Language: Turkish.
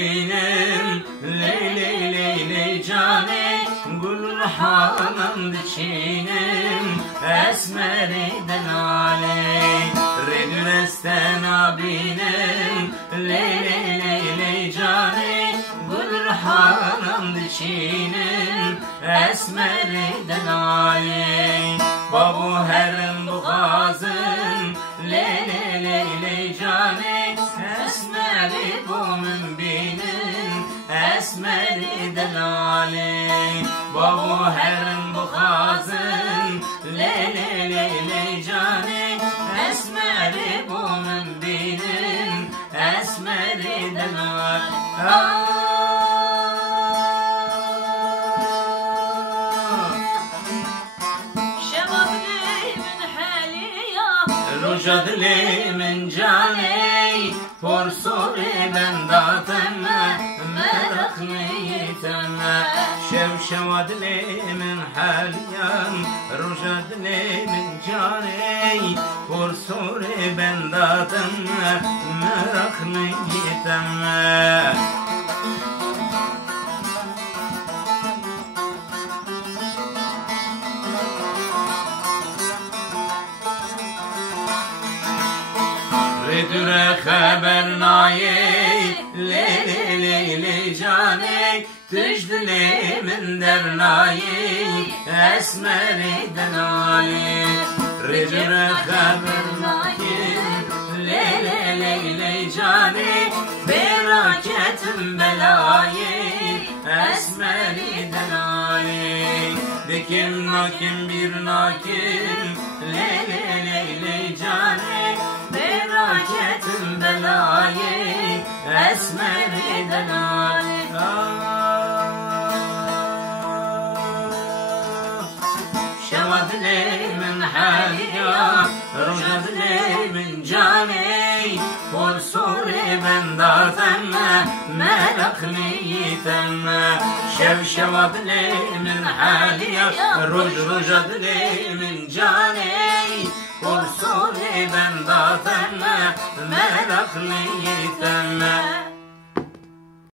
nabinem ley ley ley ley cane Gülhanım diçinem esmeriden aley Redüresten nabinem ley ley ley ley cane Gülhanım diçinem esmeriden aley Babu herin buğazın ley ley ley ley cane Esmeri bu mümbinin esmeri delaley Babu herin buğazın ley ley ley ley cane Esmeri bu mümbinin esmeri delaley Rujad le min caney Porsore ben datemme Meraklı yitemme Şevşevad le min halyan Rujad le min caney Porsore ben datemme Meraklı yitemme Redüre haber naye le le le le cane Tecdile min dernaye esmeri denale Redüre haber naye le le le le cane Feraketim belaye esmeri denale Dekim nakim bir nakim le le le le cane Feraketim belayı esmeri denale Şevad le min haliya Rujad le min caney Porsore ben datemme Meraklı yitemme Şevşevad le min haliya Rujad le min caney Porsore ben datemme Meraklı yitemme